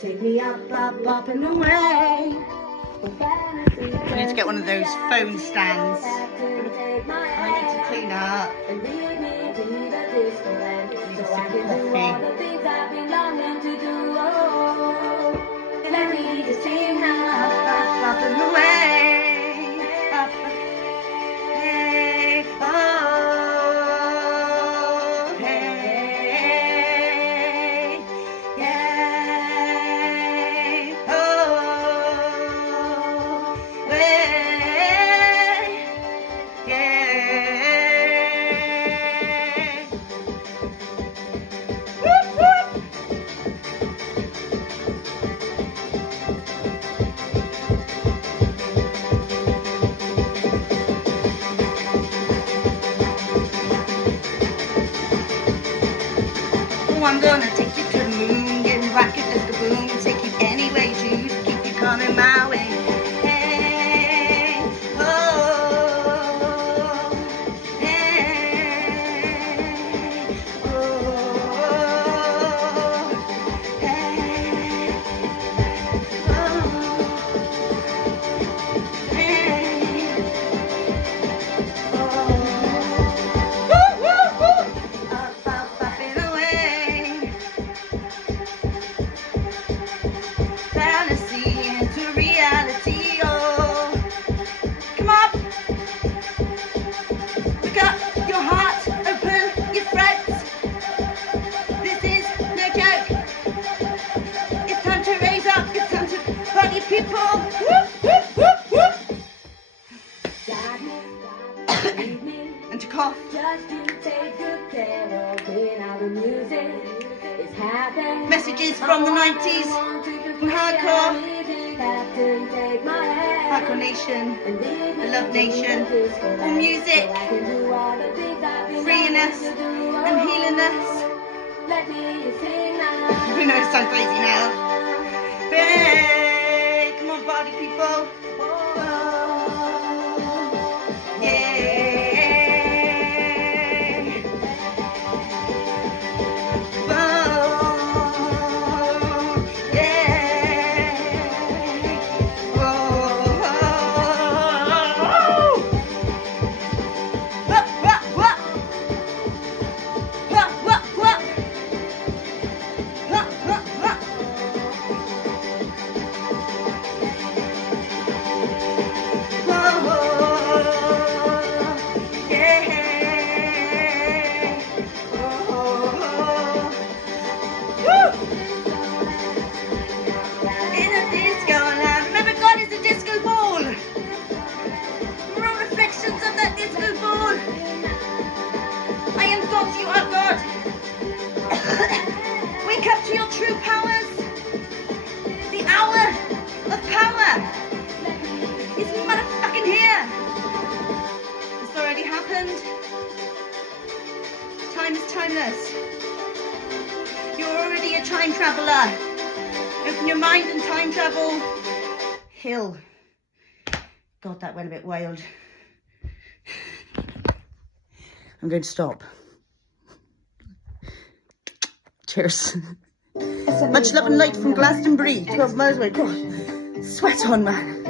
Take me up, up, up and away. I need to get one of those phone stands. I need to clean up. Need a sip of coffee. Let me just sing up, up, up and away. Up, hey, oh, hey, yeah, oh, way, yeah. Whoop, whoop. Oh, I'm gonna take you to the moon, get rocket like the boom, take you anywhere you choose, keep you coming my way. Hey, oh, hey, oh, hey, oh, hey, oh. Woo, woo, woo. Up, up, up and away. Fantasy into reality, oh. Come on. Pick up your heart, open your throats. This is no joke. It's time to raise up, it's time to party people. Whoop, whoop, whoop, whoop. And to cough. Just to take good care of it. Now the music is happening. Messages from the 90s, from hardcore, hardcore nation, the love nation, all music, freeing us and healing us. We know it sounds crazy now. Hey, come on, party people. Oh, yeah. You are God. Wake up to your true powers. The hour of power is motherfucking here. It's already happened. Time is timeless. You're already a time traveler. Open your mind and time travel. Hill. God, that went a bit wild. I'm going to stop. Cheers. Much love and light from Glastonbury, 12 miles away. God, sweat on, man.